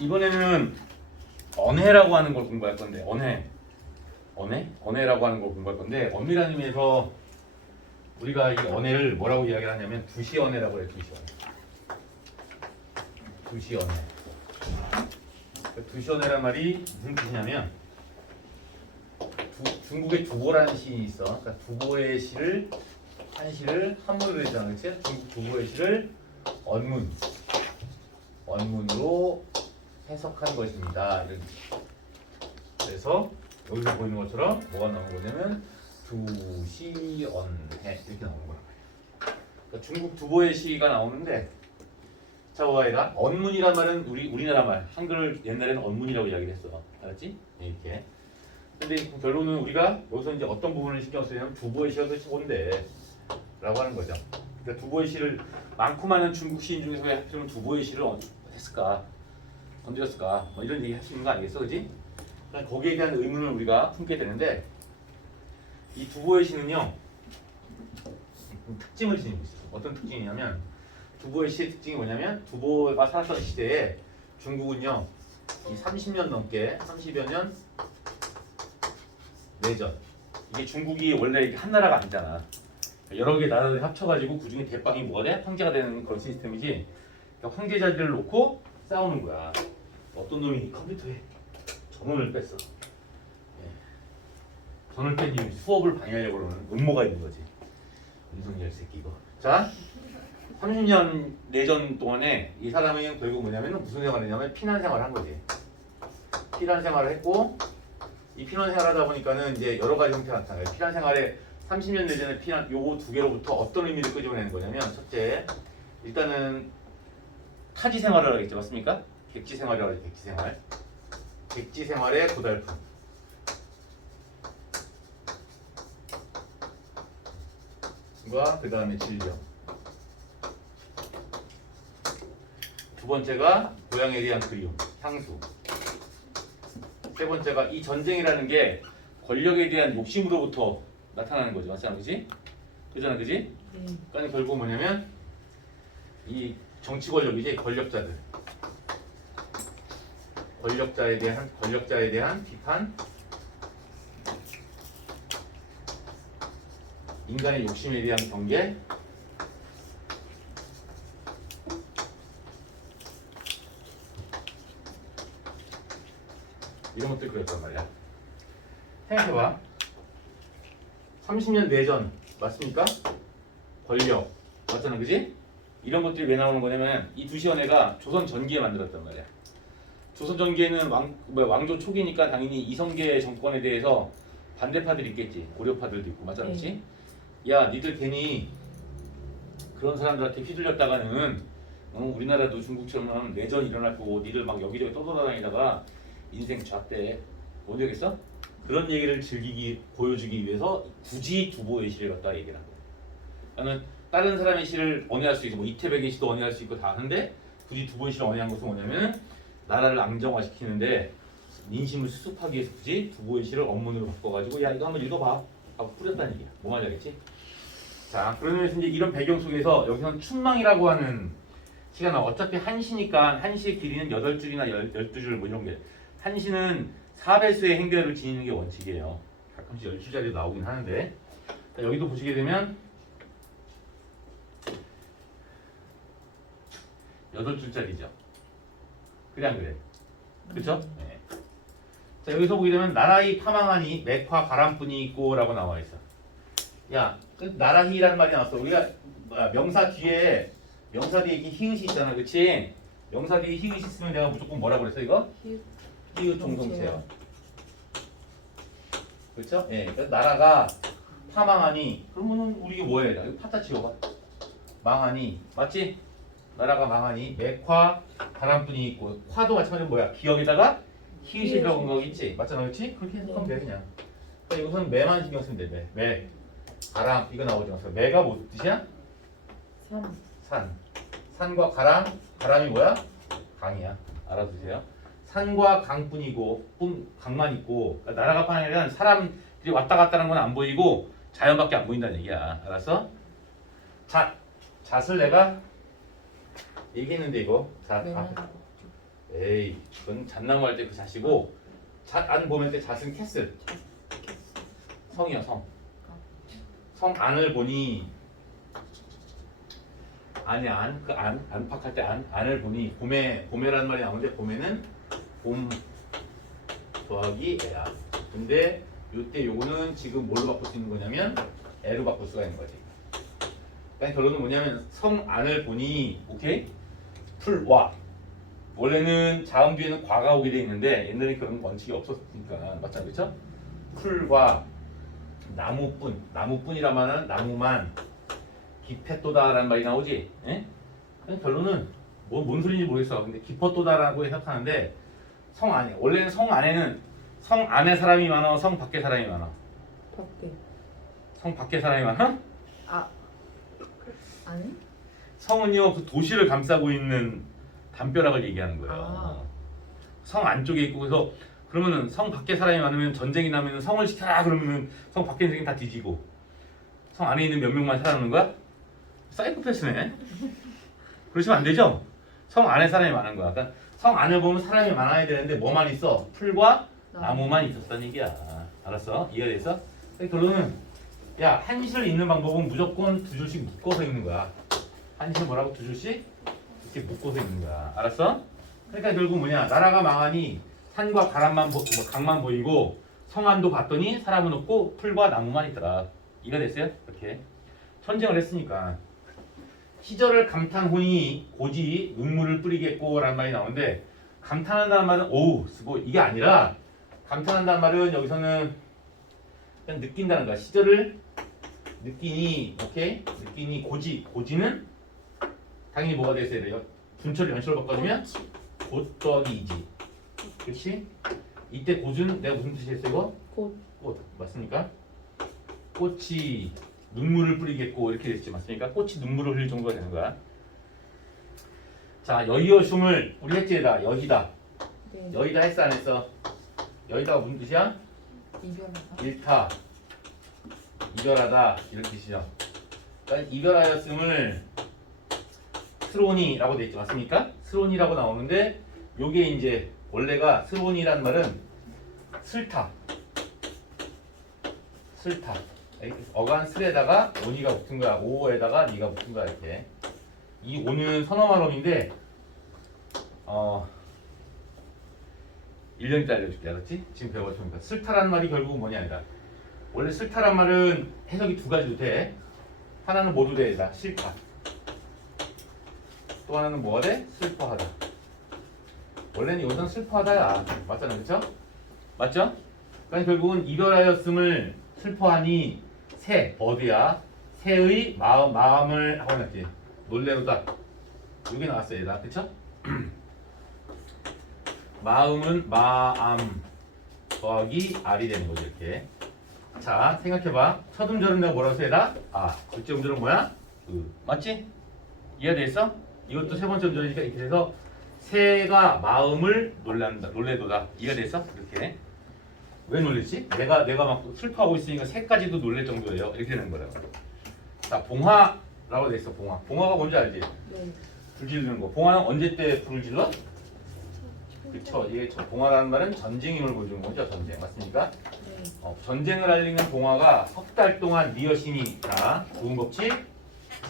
이번에는 언해라고 하는 걸 공부할 건데 언해. 언해? 언해라고 하는 걸 공부할 건데 언이라는 의미에서 우리가 이 언해를 뭐라고 이야기를 하냐면 두시 언해라고 해요 두시 언해 두시 언해. 그 두시 언해란 말이 무슨 뜻이냐면 두- 중국의 두보라는 시인이 있어. 그러니까 두보의 시를 한 시를 한문으로 했잖아 그치? 중국 두보의 시를 언문. 원문으로 해석한 것입니다. 이런 뜻. 그래서 여기서 보이는 것처럼 뭐가 나오는 거냐면 두시언해 이렇게 거란 말이야. 그러니까 중국 두보의 시가 나오는데 자 와이가 언문이란 말은 우리 우리나라 말 한글을 옛날에는 언문이라고 이야기를 했어. 알았지? 네, 이렇게. 근데 결론은 우리가 여기서 이제 어떤 부분을 신경 쓰냐면 두보의 시가 도대체 뭔데? 라고 하는 거죠. 그러니까 두보의 시를 많고 많은 중국 시인 중에서 왜 하필이면 두보의 시를 어- 했을까? 건드렸을까? 뭐 이런 얘기 할 수 있는 거 아니겠어, 그지? 거기에 대한 의문을 우리가 품게 되는데 이 두보의 시는요 특징을 지니고 있어요. 어떤 특징이냐면 두보의 시의 특징이 뭐냐면 두보가 살았던 시대에 중국은요 이 30년 넘게 30여 년 내전 이게 중국이 원래 한 나라가 아니잖아. 여러 개 나라를 합쳐가지고 그 중에 대빵이 돼? 황제가 되는 그런 시스템이지. 그러니까 황제 자리를 놓고 싸우는 거야. 어떤 놈이 컴퓨터에 전원을 뺐어. 예. 전원을 뺀 이유 수업을 방해하려고 그러는 음모가 있는 거지. 윤석열 새끼 이거. 자, 30년 내전 동안에 이 사람이 결국 뭐냐면 무슨 생활을 했냐면 피난 생활을 한 거지. 피난 생활을 했고 이 피난 생활하다 보니까는 이제 여러 가지 형태가 나타나요. 피난 생활에 30년 내전의 피난 요거 두 개로부터 어떤 의미를 끄집어내는 거냐면 첫째 일단은 타지 생활을 하겠죠 맞습니까? 객지 생활이라고 하죠 객지 생활 객지 생활의 고달픔 그 다음에 질병 두 번째가 고향에 대한 그리움 향수 세 번째가 이 전쟁이라는 게 권력에 대한 욕심으로부터 나타나는 거죠. 맞잖아, 그지? 그잖아, 그지? 네. 그러니까 결국 뭐냐면 이 정치 권력이지 권력자들 권력자에 대한 권력자에 대한 비판? 인간의 욕심에 대한 경계? 이런 것들 그렸단 말이야. 생각해봐. 30년 내전 맞습니까? 권력 맞잖아 그지? 이런 것들이 왜 나오는 거냐면 이 두 시연회가 조선 전기에 만들었단 말이야 조선 전기에는 왕, 뭐야, 왕조 초기니까 당연히 이성계 정권에 대해서 반대파들이 있겠지 고려파들도 있고 맞잖아 네. 그지? 야 니들 괜히 그런 사람들한테 휘둘렸다가는 어, 우리나라도 중국처럼 내전 일어날 거고 니들 막 여기저기 떠돌아다니다가 인생 좌대 못 되겠어? 그런 얘기를 즐기기 보여주기 위해서 굳이 두보의 시를 갖다 얘기를 한 거야. 나는 다른 사람의 시를 언해할 수 있고 뭐 이태백의 시도 언해할 수 있고 다 하는데 굳이 두보의 시를 언해한 것은 뭐냐면 나라를 앙정화시키는데 민심을 수습하기 위해서 굳이 두보의 시를 언문으로 바꿔가지고 야 이거 한번 읽어봐 하고 뿌렸다는 얘기야. 뭐 말인지 알겠지? 자 그러면서 이제 이런 배경 속에서 여기서는 춘망이라고 하는 나와 어차피 한시니까 한시의 길이는 8줄이나 12줄 뭐 이런 게 한시는 4배수의 행렬을 지니는 게 원칙이에요. 가끔씩 10줄짜리 나오긴 하는데 자, 여기도 보시게 되면 8줄짜리죠. 그래 안 그래? 그렇죠? 네. 자 여기서 보게 되면 나라이 파망하니 맥화 바람뿐이 있고라고 나와 있어. 야, 그 나라히라는 말이 나왔어. 우리가 뭐야, 명사 뒤에 명사 뒤에 이렇게 히읗이 있잖아, 그렇지? 명사 뒤에 히읗이 있으면 내가 무조건 뭐라 그랬어 이거? 히읗. 종성체요. 그렇죠? 예, 그러니까 나라가 파망하니 그러면은 우리 이게 뭐야? 이거 파타 지워봐. 망하니 맞지? 나라가 망하니 맥화 바람뿐이 있고 화도 마찬가지로 뭐야? 기억에다가 히읗이. 들어간 거 있지? 맞잖아, 그렇지? 그렇게 해석하면 돼 그냥. 그러니까 여기서는 매만 신경 쓰면 돼. 매, 매, 바람 이거 나오지 않았어. 매가 무슨 뜻이야? 산. 산. 산과 가랑, 가람이 뭐야? 강이야. 알아두세요. 산과 강뿐이고, 뿐 강만 있고, 그러니까 나라가 파면 사람들이 왔다 갔다는 건 안 보이고 자연밖에 안 보인다는 얘기야. 알았어? 잣, 잣을 내가 얘기했는데 이거 잣. 아, 매만. 에이, 그건 잣나무 할 때그 잣이고 잣 안 보면 때 잣은 캐슬. 성이요 성. 성 안을 보니 안이 안, 그 안, 안팎할 때 안, 안을 보니 봄에 봄에라는 말이 나오는데 봄에는 봄 더하기 애야. 근데 요때 요거는 지금 뭘로 바꿀 수 있는 거냐면 애로 바꿀 수가 있는 거지. 그러니까 결론은 뭐냐면 성 안을 보니 오케이 풀와 원래는 자음 뒤에는 과가 오게 돼 있는데 옛날에 그런 원칙이 없었으니까 맞잖아 그렇죠? 풀과 나무뿐 나무뿐이라면은 나무만 깊했도다라는 말이 나오지. 예? 결론은 뭐, 뭔 소리인지 모르겠어. 근데 깊었도다라고 해석하는데 성 안에 원래는 성 안에는 성 안에 사람이 많아, 성 밖에 사람이 많아. 밖에. 성 밖에 사람이 많아? 아. 아니? 성은요 그 도시를 감싸고 있는 담벼락을 얘기하는 거예요. 아. 성 안쪽에 있고 그래서 그러면은 성 밖에 사람이 많으면 전쟁이 나면 성을 지켜라 그러면은 성 밖에 있는 다 뒤지고 성 안에 있는 몇 명만 살아남는 거야? 사이코패스네. 그러시면 안 되죠. 성 안에 사람이 많은 거야. 그러니까 성 안을 보면 사람이 많아야 되는데 뭐만 있어? 풀과 나무만 있었다는 얘기야. 알았어? 이해됐어? 그러니까 결론은 야 한시를 읽는 방법은 무조건 두 줄씩 묶어서 읽는 거야. 한시 뭐라고 두 줄씩 이렇게 묶어서 읽는 거야. 알았어? 그러니까 결국 뭐냐 나라가 망하니 산과 가람만 보, 뭐 강만 보이고 성안도 봤더니 사람은 없고 풀과 나무만 있더라. 이해가 됐어요? 이렇게 전쟁을 했으니까 시절을 감탄하니 고지 눈물을 뿌리겠고라는 말이 나오는데 감탄한다는 말은 오우 쓰고 이게 아니라 감탄한다는 말은 여기서는 그냥 느낀다는 거야. 시절을 느끼니 오케이 느끼니 고지 고지는 당연히 뭐가 됐어야 돼요. 분철 연철로 바꿔주면 곧더기이지. 그렇지? 이때 고준 내가 무슨 뜻이었어 이거? 곧. 꽃 맞습니까? 꽃이 눈물을 뿌리겠고 이렇게 됐지 맞습니까? 꽃이 눈물을 흘릴 정도가 되는 거야. 자 여의어춤을 우리 했지다 여기다 네. 여기다 했어 안 했어? 여기다가 무슨 뜻이야? 이별하다. 일타 이별하다 이런 뜻이죠. 그러니까 이별하였음을 스로니라고 돼 있죠. 맞습니까? 스로니라고 나오는데 요게 이제 원래가 스로니란 말은 슬타. 슬타. 어간 슬에다가 오니가 붙은 거야. 오에다가 니가 붙은 거야 이렇게. 이 오는 선어말음인데 어 1년째 알려줄게 알았지? 지금 배워볼 테니까. 슬타라는 말이 결국 뭐냐 아니라 원래 슬타란 말은 해석이 두 가지도 돼 하나는 모두 돼다. 싫다 또 하나는 돼? 슬퍼하다 원래는 여기서는 슬퍼하다야 맞잖아 그쵸? 맞죠? 그러니까 결국은 이별하였음을 슬퍼하니 새 어디야? 새의 마음 마음을 하고 났지 놀래로다 여기 나왔어요 얘다 그쵸? 마음은 마암 더하기 알이 되는 거죠 이렇게 자 생각해봐 첫 음절은 내가 뭐라고 써야 아 둘째 음절은 뭐야? 그 맞지? 이해됐어? 이것도 세 번째 음절이니까 이렇게 돼서 새가 마음을 놀란다 놀래도다 이해됐어? 이렇게 왜 놀랬지? 내가 내가 막 슬퍼하고 있으니까 새까지도 놀랄 정도예요 이렇게 되는 거라고 자 봉화라고 돼 있어 봉화 봉화가 뭔지 알지? 네. 불 지르는 거 봉화는 언제 때 불을 질러? 그쵸 이게 저 봉화라는 말은 전쟁임을 보여주는 거죠 전쟁 맞습니까? 네. 어, 전쟁을 알리는 봉화가 석 달 동안 니여신이 자 좋은 법칙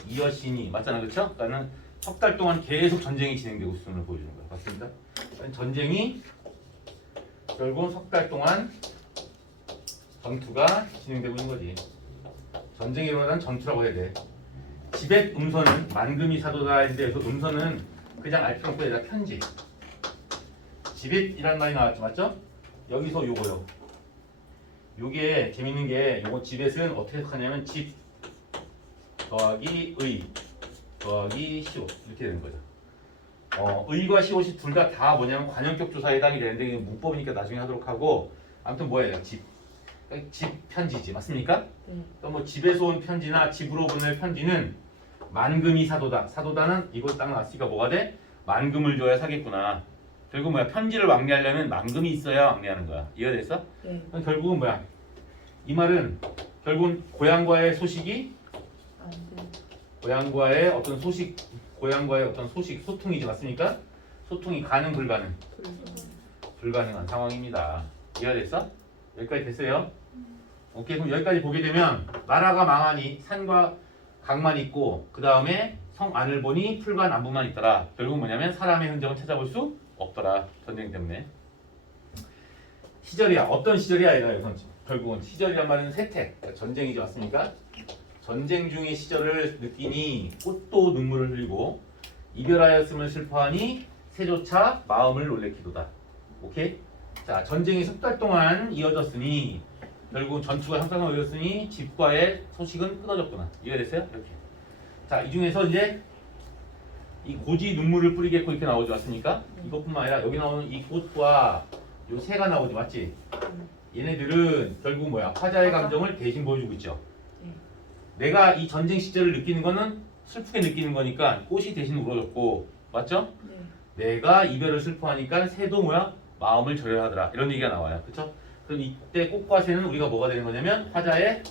이여신이 맞잖아 그렇죠? 그러니까는 석 달 동안 계속 전쟁이 진행되고 있음을 보여주는 거야 맞습니다? 전쟁이 결국 석 달 동안 전투가 진행되고 있는 거지. 전쟁이 일어난 전투라고 해야 돼. 지백 음선은 만금이 사도다인데 여기서 음선은 그냥 알 필요 없고 얘가 편지. 지백이라는 말이 나왔죠. 맞죠? 여기서 요거요. 요게 재밌는 게 요거 집에서는 어떻게 해석하냐면 집 더하기 의 더하기 시옷 이렇게 되는 거죠. 어, 의과 시옷이 둘 다 다 뭐냐면 관형격 조사에 해당이 되는데 이게 문법이니까 나중에 하도록 하고 아무튼 뭐예요 집. 집 편지지 맞습니까? 네. 또뭐 집에서 온 편지나 집으로 보낼 편지는 만금이 사도다. 사도다는 이거 딱 나왔으니까 뭐가 돼? 만금을 줘야 사겠구나. 결국 뭐야 편지를 왕래하려면 만금이 있어야 왕래하는 거야. 이해됐어? 네. 결국은 뭐야? 이 말은 결국은 고향과의 소식이. 고향과의 어떤 소식, 고향과의 어떤 소식, 소통이지 맞습니까? 소통이 가능 불가능 불가능. 불가능한 상황입니다. 이해가 됐어? 여기까지 됐어요? 오케이 그럼 여기까지 보게 되면 나라가 망하니 산과 강만 있고 그 다음에 성 안을 보니 풀과 남부만 있더라. 결국 뭐냐면 사람의 흔적은 찾아볼 수 없더라. 전쟁 때문에. 시절이야. 어떤 시절이야? 여기서 결국은 시절이란 말은 세태. 그러니까 전쟁이지 맞습니까? 전쟁 중의 시절을 느끼니 꽃도 눈물을 흘리고 이별하였음을 슬퍼하니 새조차 마음을 놀래키도다. 오케이? 자, 전쟁이 석 달 동안 이어졌으니 결국 전투가 형상을 이었으니 집과의 소식은 끊어졌구나. 이해가 됐어요? 이렇게. 자, 이 중에서 이제 이 고지 눈물을 뿌리겠고 이렇게 나오지 않습니까? 이것뿐만 아니라 여기 나오는 이 꽃과 요 새가 나오지 맞지? 얘네들은 결국 뭐야? 화자의 화자. 감정을 대신 보여주고 있죠. 네. 내가 이 전쟁 시절을 느끼는 거는 슬프게 느끼는 거니까 꽃이 대신 울어줬고 맞죠? 네. 내가 이별을 슬퍼하니까 새도 뭐야? 마음을 절여하더라. 이런 얘기가 나와요. 그렇죠? 그럼 이때 꽃과 새는 우리가 뭐가 되는 거냐면 화자의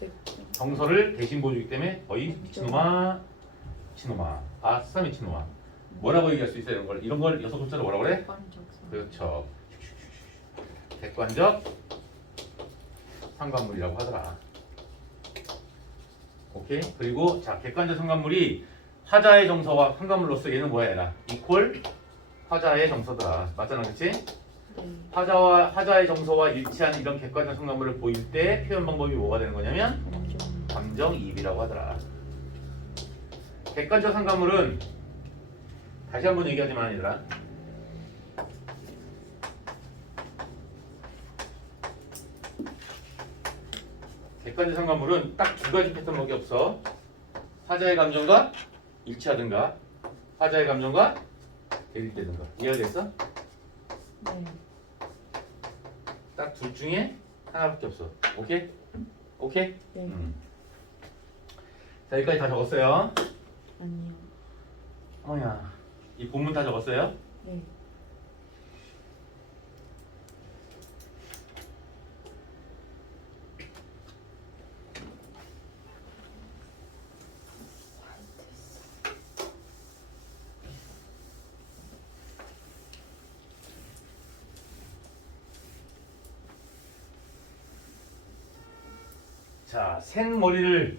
네. 정서를 대신 보여주기 때문에 거의 미친놈아 미친놈아 아싸 미친놈아 뭐라고 얘기할 수 있어요 이런 걸 이런 걸 여섯 글자로 뭐라고 그래? 그렇죠 객관적 상관물이라고 하더라 오케이? 그리고 자 객관적 성간물이 화자의 정서와 성관물로서 얘는 뭐야 얘라? 이퀄 화자의 정서다. 맞잖아 그치? 네. 화자와 화자의 정서와 일치하는 이런 객관적 성간물을 보일 때 표현 방법이 뭐가 되는 거냐면 감정이입이라고 하더라. 객관적 성관물은 다시 한번 얘기하지만 아니더라. 100가지 상관물은 딱 두 가지 패턴밖에 없어. 화자의 감정과 일치하든가 화자의 감정과 대립되든가 이해하겠어? 네. 딱 둘 중에 하나밖에 없어. 오케이? 오케이? 네. 음. 자 여기까지 다 적었어요. 아니요. 어머야 이 본문 다 적었어요? 네. 자, 샌머리를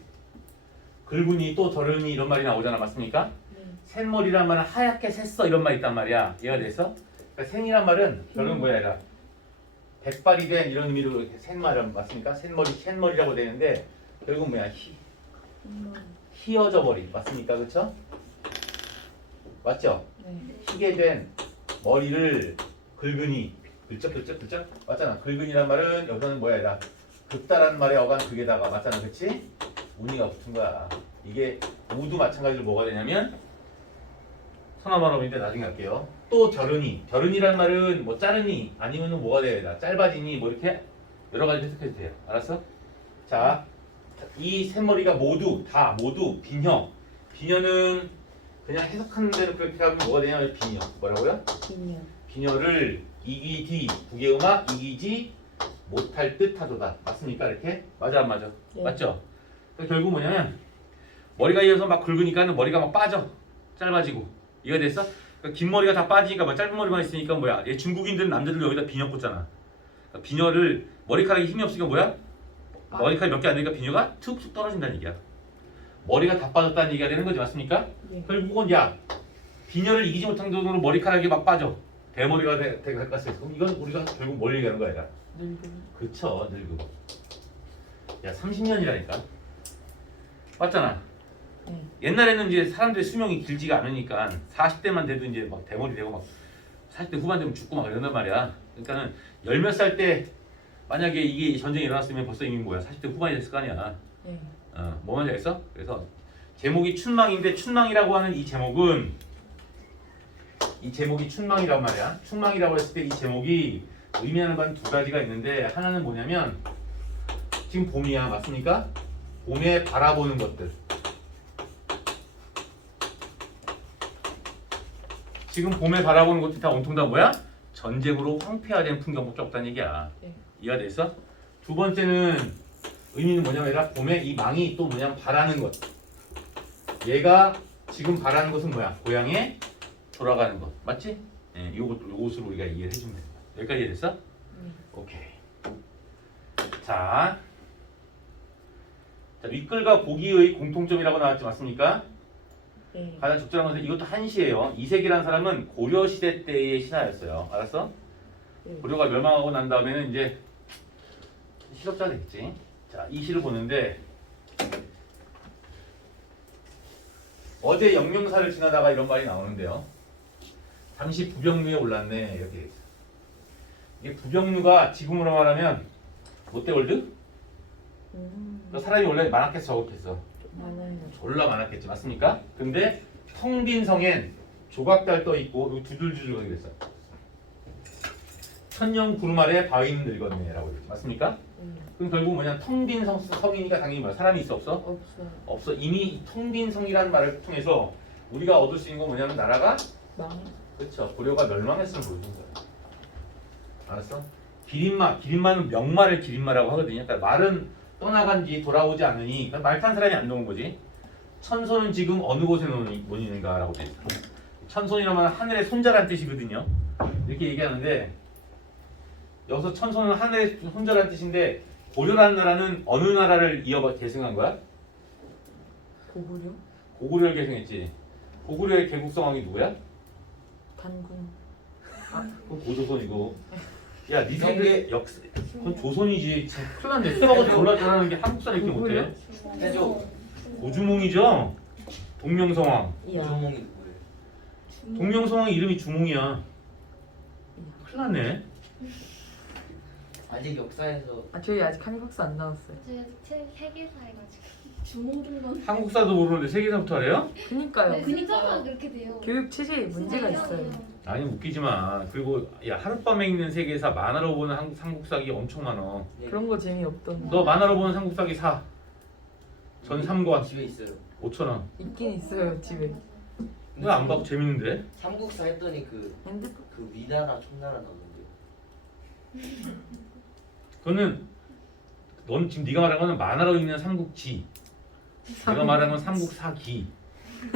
긁으니 또 저르니 이런 말이 나오잖아, 맞습니까? 네. 샌머리란 말은 하얗게 샜어 이런 말이 있단 말이야. 이해가 됐어? 그러니까 생이란 말은 결국은 뭐야, 얘라 백발이 된 이런 의미로 샌말은 맞습니까? 샌머리, 샌머리라고 되는데 결국 뭐야, 희. 휘어져 버리, 맞습니까, 그렇죠? 맞죠? 네. 희게 된 머리를 긁으니 글쩍 글쩍 글쩍 맞잖아 긁으니란 말은 여기서는 뭐야 얘다 긁다라는 말의 어간 그게다가 맞잖아 그치? 운이가 붙은 거야 이게 모두 마찬가지로 뭐가 되냐면 선화말업인데 나중에 할게요 또 결은이 결은이란 말은 뭐 자르니 아니면은 뭐가 돼야 되나 짧아지니 뭐 이렇게 여러 가지 해석해도 돼요 알았어? 자이 샘머리가 모두 다 모두 비녀 비녀는 그냥 해석하는 대로 그렇게 하면 뭐가 되냐면 비녀 뭐라고요? 기념. 비녀를 이기디 부계음악 이기지 못할 듯 하도다. 맞습니까? 이렇게? 맞아 안 맞아? 네. 맞죠? 그러니까 결국 뭐냐면 머리가 이어서 막 굵으니까는 머리가 막 빠져. 짧아지고. 이해가 됐어? 그러니까 긴 머리가 다 빠지니까 뭐 짧은 머리만 있으니까 뭐야? 얘 중국인들은 남자들 여기다 비녀 꽂잖아. 그러니까 비녀를 머리카락이 힘이 없으니까 뭐야? 아. 머리카락이 몇 개 안 되니까 비녀가 툭툭 떨어진다는 얘기야. 머리가 다 빠졌다는 얘기가 되는 거지 맞습니까? 네. 결국은 야 비녀를 이기지 못한 정도로 머리카락이 막 빠져. 대머리가 되- 되게 할 것을 그럼 이건 우리가 결국 뭘 얘기하는 거야 얘가 늙음. 그쵸 늙음 야 30년이라니까 맞잖아 네. 옛날에는 이제 사람들의 수명이 길지가 않으니까 40대만 돼도 이제 막 대머리 되고 막 40대 후반 되면 죽고 막 이런단 말이야 그러니까는 열 몇 살 때 만약에 이게 전쟁이 일어났으면 벌써 이미 뭐야 40대 후반이 됐을 거 아니야 네. 어, 뭐 말인지 알겠어? 그래서 제목이 춘망인데 춘망이라고 하는 이 제목은 이 제목이 춘망이란 말이야. 춘망이라고 했을 때 이 제목이 의미하는 바는 두 가지가 있는데 하나는 뭐냐면 지금 봄이야 맞습니까? 봄에 바라보는 것들. 지금 봄에 바라보는 것들이 다 온통 다 뭐야? 전쟁으로 황폐화된 풍경밖에 없다는 얘기야. 네. 이해가 됐어? 두 번째는 의미는 뭐냐면 얘가 봄에 이 망이 또 뭐냐면 바라는 것. 얘가 지금 바라는 것은 뭐야? 고향의 돌아가는 것 맞지? 예, 요것 요것으로 우리가 이해를 해주면 된다. 여기까지 이해됐어? 네. 오케이. 자, 자 윗글과 보기의 공통점이라고 나왔지 맞습니까? 네. 가장 적절한 것은 이것도 한시예요. 이색이라는 사람은 고려 시대 때의 신하였어요. 알았어? 네. 고려가 멸망하고 난 다음에는 이제 실업자가 됐지. 자, 이 시를 보는데 어제 영명사를 지나다가 이런 말이 나오는데요. 당시 부병루에 올랐네 이렇게. 이게 부병루가 지금으로 말하면 롯데월드? 음. 그 사람이 원래 많았겠어 적었겠어. 많아요. 졸라 많았겠지 맞습니까? 근데 텅 빈 성엔 조각달 떠 있고 여기 두들두들 그랬어. 천년 구름 아래 바위는 늙었네라고 그랬지 맞습니까? 네. 그럼 결국 뭐냐 텅빈 성, 성이니까 당연히 뭐야 사람이 있어 없어? 없어요. 없어 이미 텅 빈 성이라는 말을 통해서 우리가 얻을 수 있는 건 뭐냐면 나라가 망. 그렇죠 고려가 멸망했음을 보여준 거야 알았어? 기린마 기린마는 명마를 기린마라고 하거든요 그러니까 말은 떠나간 뒤 돌아오지 않으니 말탄 사람이 안 나온 거지 천손은 지금 어느 곳에 놓이- 놓이는가라고 돼 있어 천손이라면 하늘의 손자란 뜻이거든요 이렇게 얘기하는데 여기서 천손은 하늘의 손자란 뜻인데 고려라는 나라는 어느 나라를 이어가 계승한 거야? 고구려. 고구려를 계승했지 고구려의 개국 성왕이 누구야? 단군. 그건 고조선이고 야 니네 경계. 역 그건 조선이지 큰일 났네 수학을 졸라 잘하는 게 한국 사람 이렇게 못해 해줘. 고주몽이죠 동명성왕 이야. 조몽이 누구예요? 동명성왕 이름이 주몽이야 큰일 났네 아직 역사에서 아 저희 아직 한국사 안 나왔어요. 저희 세- 세계사 해가지고 주몽 정도는 한국사도 모르는데 세계사부터 하래요? 그니까요. 네, 숫자가 그렇게 돼요. 교육 체제에 문제가 있어요. 아니 웃기지마 그리고 야 하룻밤에 읽는 세계사 만화로 보는 한, 삼국사기 엄청 많아 그런 거 재미없던데. 너 만화로 보는 삼국사기 사 전 3권 집에 있어요. 5천 원 있긴 있어요 집에. 왜안 봐도 재밌는데? 삼국사 했더니 그, 핸드폰. 그 위나라 총나라 나오는데. 그거는 넌 지금 네가 말한 거는 만화로 읽는 삼국지 내가 말한 건 삼국사기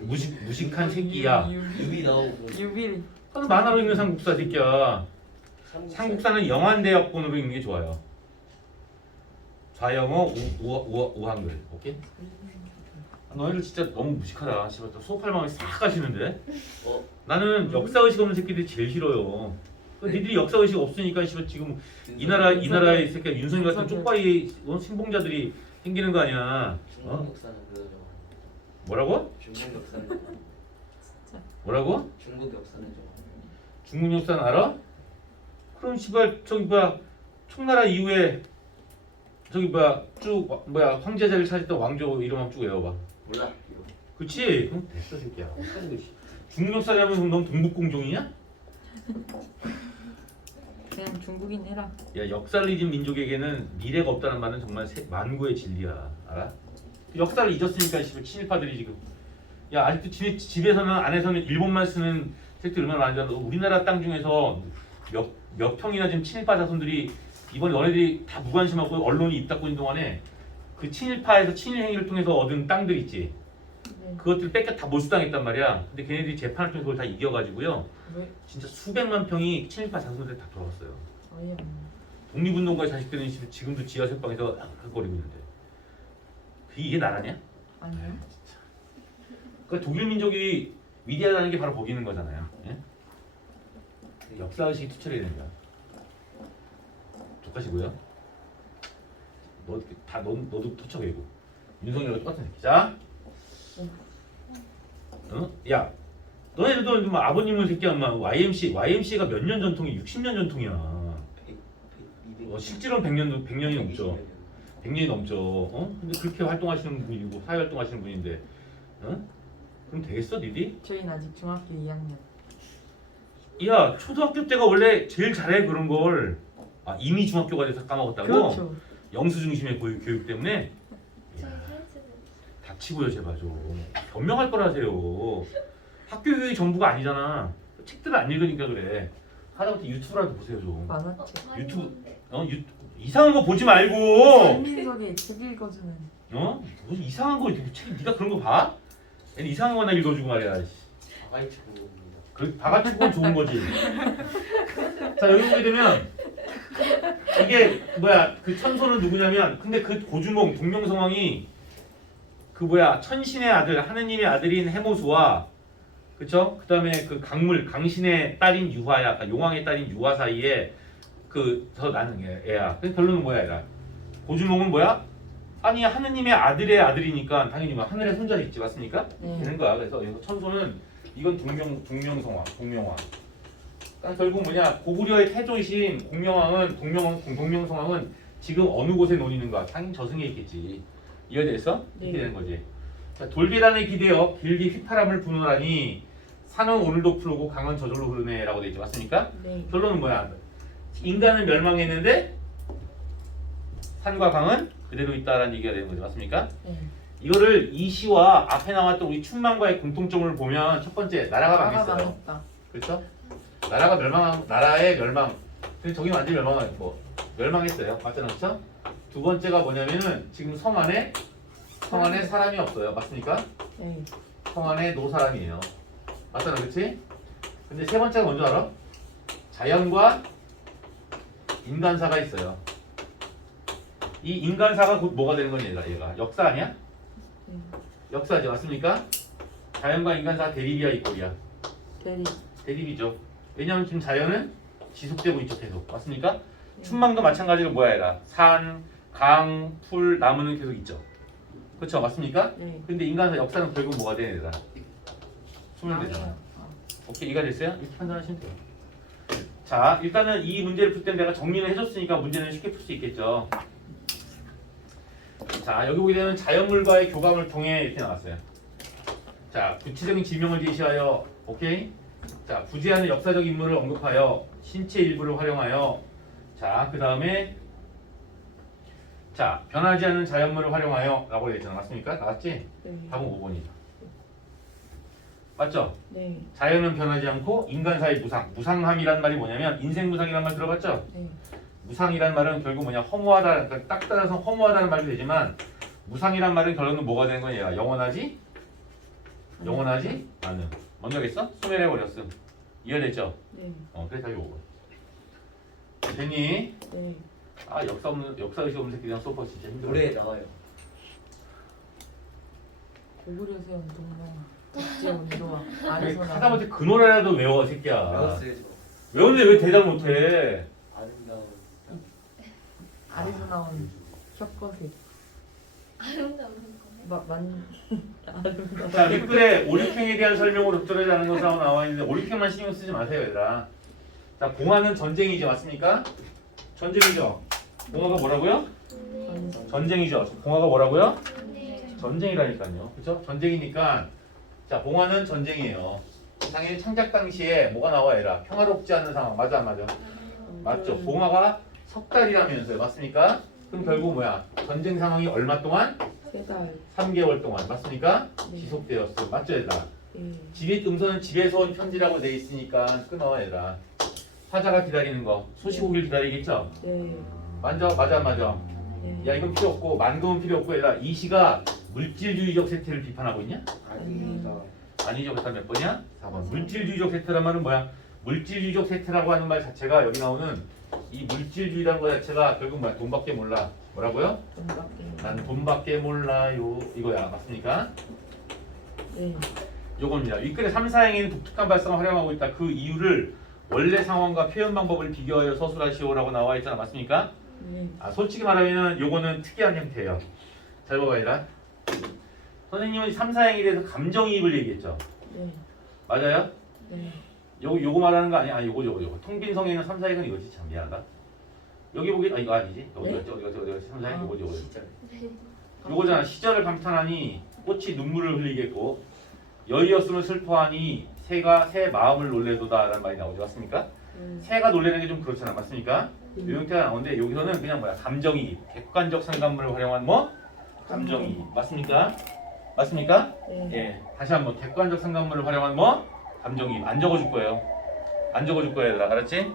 무식 무식한 새끼야. 유비 나오고. 유비리. 그건 만화로 읽는 삼국사 새끼야. 삼국사. 삼국사는 영한대역본으로 읽는 게 좋아요. 좌영어 우, 우, 우, 우한글. 오케이? 너희들 진짜 너무 무식하다. 씨발 또 수업할 마음이 싹 가시는데. 어? 나는 역사 의식 없는 새끼들이 제일 싫어요. 그 니들이 역사 의식 없으니까 씨발 지금 이 나라 이 나라의 새끼 윤석열 같은 윤석열. 쪽파이 어, 신봉자들이 생기는 거 아니야. 중국 어? 역사는 그러죠. 뭐라고? 중국 역사는 뭐라고? 중국 역사는 좀. 중국 역사는 알아? 그럼 씨발 저기 뭐야 총나라 이후에 저기 뭐야 쭉 와- 뭐야 황제자를 차지했던 왕조 이름 한번 쭉 외워봐. 몰라. 이거. 그치? 그럼 됐어 새끼야. 중국 역사냐면 그럼 넌 동북공종이냐? 그냥 중국인 해라. 야 역사를 잊은 민족에게는 미래가 없다는 말은 정말 세- 만구의 진리야. 알아? 역사를 잊었으니까 씨발 친일파들이 지금 야 아직도 지, 집에서는 안에서는 일본말 쓰는 새끼들 얼마나 많은지 알아? 우리나라 땅 중에서 몇, 몇 평이나 지금 친일파 자손들이 이번에 너네들이 다 무관심하고 언론이 입 닫고 있는 동안에 그 친일파에서 친일 행위를 통해서 얻은 땅들 있지 네. 그것들 뺏겨 다 몰수당했단 말이야 근데 걔네들이 재판을 통해서 그걸 다 이겨가지고요 왜? 진짜 수백만 평이 친일파 자손들 다 돌아갔어요 어이없네. 독립운동가의 자식들은 지- 지금도 지하 쇠방에서 악악거리고 있는데 이게 나라냐? 아니요. 그 독일 민족이 위대하다는 게 바로 거기 있는 거잖아요. 예? 역사 의식이 투철해야 된다. 똑같이고요. 너다 너, 너도 투척 외고 윤석열과 똑같은 새끼. 자, 어? 야, 너네들도 좀 아버님은 새끼야, 엄마 YMC YMC가 몇 년 전통이 60년 전통이야. 어, 200. 실제로는 100년 100년이 넘죠. 100년이 넘죠. 어? 근데 그렇게 활동하시는 분이고 사회 활동하시는 분인데, 어? 그럼 되겠어, 니디? 저희는 아직 중학교 2학년. 야, 초등학교 때가 원래 제일 잘해 그런 걸. 아, 이미 중학교가 돼서 까먹었다고? 그렇죠. 영수 중심의 교육, 교육 때문에. 닥치고요, 제발 좀. 변명할 거라세요. 학교 교육이 전부가 아니잖아. 책들 을 안 읽으니까 그래. 하다못해 유튜브라도 보세요 좀. 만화책. 많이 유튜브. 어, 유, 이상한 거 보지 말고. 한민석의 책 읽어주는. 어? 무슨 이상한 거 책, 네가 그런 거 봐? 얘는 이상한 거나 읽어주고 말이야. 씨. 바가이치고입니다. 그 바가축은 좋은 거지. 자 여기 보게 되면 이게 뭐야 그 천소는 누구냐면 근데 그 고주몽 동명성왕이 그 뭐야 천신의 아들 하느님의 아들인 해모수와 그쵸? 그다음에 그 강물 강신의 딸인 유화야 그러니까 용왕의 딸인 유화 사이에 그더 나는 애- 애야. 그 결론은 뭐야 얘라. 고주몽은 뭐야? 아니 하느님의 아들의 아들이니까 당연히 뭐 하늘의 손자겠지 맞습니까? 네. 되는 거야. 그래서 여기서 천소는 이건 동명 동명성왕, 동명왕. 그러니까 결국 뭐냐 고구려의 태조이신 공명왕은 동명왕, 동명성왕은 지금 어느 곳에 논이는가? 당연히 저승에 있겠지. 이해됐어? 이렇게 네. 되는 거지. 자, 돌계단에 기대어 길게 휘파람을 부노라니 산은 오늘도 푸르고 강은 저절로 흐르네라고 돼 있지 맞습니까? 네. 결론은 뭐야? 인간은 멸망했는데 산과 강은 그대로 있다라는 얘기가 되는 거죠 맞습니까? 네. 이거를 이 시와 앞에 나왔던 우리 춘만과의 공통점을 보면 첫 번째 나라가 망했어요. 망했다. 그렇죠? 나라가 멸망, 나라의 멸망. 근데 저기 완전 멸망했고 멸망했어요. 맞잖아, 그렇죠? 두 번째가 뭐냐면은 지금 성 안에 성 안에 사람이 없어요. 맞습니까? 네. 성 안에 노 사람이에요. 맞잖아, 그렇지? 근데 세 번째가 뭔지 알아? 자연과 인간사가 있어요. 이 인간사가 곧 뭐가 되는 거냐, 얘가, 얘가 역사 아니야? 네. 역사지 맞습니까? 자연과 인간사 대립이야 이 꼴이야. 대리. 대립이죠. 왜냐하면 지금 자연은 지속되고 있죠 계속 맞습니까? 네. 춘망도 마찬가지로 뭐야 얘라 산, 강, 풀, 나무는 계속 있죠. 그렇죠 맞습니까? 네. 근데 인간사 역사는 결국 뭐가 되는 애다? 소멸되잖아. 나가요. 아, 오케이 이해가 됐어요? 이렇게 판단하시면 돼요. 자 일단은 이 문제를 풀 때 내가 정리를 해줬으니까 문제는 쉽게 풀 수 있겠죠. 자 여기 보게 되면 자연물과의 교감을 통해 이렇게 나왔어요. 자 구체적인 지명을 제시하여 오케이. 자 부재하는 역사적 인물을 언급하여 신체 일부를 활용하여 자 그 다음에 자 변하지 않는 자연물을 활용하여 라고 되어 있잖아 맞습니까? 나왔지? 네. 답은 5번이다. 맞죠? 네. 자연은 변하지 않고 인간사의 무상 무상함이란 말이 뭐냐면 인생 무상이란 말 들어봤죠? 네. 무상이란 말은 결국 뭐냐 허무하다 그러니까 딱 따라서 허무하다는 말도 되지만 무상이란 말은 결론은 뭐가 되는 거냐 영원하지 영원하지 않음 먼저겠어? 소멸해 버렸음 이해됐죠? 네. 어 그래 답이 5번 됐니? 네. 아 역사 없는 역사 의식 없는 새끼랑 소파 진짜 힘들어 노래에 나와요. 고구려 세운 동명아. 국제 아래서 나온 하다못해 그 노래라도 외워 새끼야 배웠어요 저. 외웠는데 왜 대답 못해 아름다운 아래서 나온 혁거색. 아름다운 거네. 막만 아름다운. 자 댓글에 오리캔에 대한 설명으로 적절하지 않은 것으로 나와 있는데 오리캔만 신경 쓰지 마세요 얘들아 자 공화는 전쟁이지 맞습니까? 전쟁이죠 공화가 뭐라고요? 전선. 전쟁이죠 공화가 뭐라고요? 네. 전쟁이라니까요 그죠? 전쟁이니까 자 공화는 전쟁이에요 당연히 창작 당시에 뭐가 나와 얘라 평화롭지 않은 상황 맞아 안 맞아? 맞죠 공화가 석 달이라면서요 맞습니까? 그럼 결국 뭐야 전쟁 상황이 얼마 동안? 세 달. 3개월 동안 맞습니까? 네. 지속되었어 맞죠 얘들아? 네. 집에 음소는 집에서 온 편지라고 돼 있으니까 끊어 얘들아 화자가 기다리는 거 소식 오길 기다리겠죠? 네. 맞아 맞아 맞아 네. 야 이건 필요 없고 만금은 필요 없고 얘들아 이 시가 물질주의적 세태를 비판하고 있냐? 아닙니다. 아니죠 그다음 몇 번이야? 4번 물질주의적 세태란 말은 뭐야? 물질주의적 세태라고 하는 말 자체가 여기 나오는 이 물질주의라는 거 자체가 결국 뭐야? 돈밖에 몰라 뭐라고요? 돈밖에. 난 돈밖에 몰라요 이거야 맞습니까? 네. 요겁니다. 윗글의 3, 4행에는 독특한 발상을 활용하고 있다. 그 이유를 원래 상황과 표현 방법을 비교하여 서술하시오라고 나와 있잖아. 맞습니까? 네. 아, 솔직히 말하면 요거는 특이한 형태예요. 잘 봐봐요. 선생님은 3, 4행에 대해서 감정이입을 얘기했죠. 네. 맞아요? 네. 요, 요거 말하는 거 아니야? 아, 요거, 요거, 요거. 통빈성에는 3, 4행은 이거지. 참 미안하다. 여기 보기, 아, 이거 아니지? 어디 네? 갔지? 어디 갔지? 어디 갔지? 3, 4행 아. 요거지, 요거지. 시절. 요거잖아. 시절을 감탄하니 꽃이 눈물을 흘리겠고 여의였으면 슬퍼하니 새가 새 마음을 놀래도다 라는 말이 나오죠. 맞습니까? 네. 새가 놀래는 게 좀 그렇잖아. 맞습니까? 이 음. 형태가 나오는데 여기서는 그냥 뭐야? 감정이 객관적 상관물을 활용한 뭐? 감정이 맞습니까? 맞습니까? 네. 예. 다시 한번 객관적 상관물을 활용한 뭐? 감정이 안 적어줄 거예요. 안 적어줄 거야 얘들아. 알았지?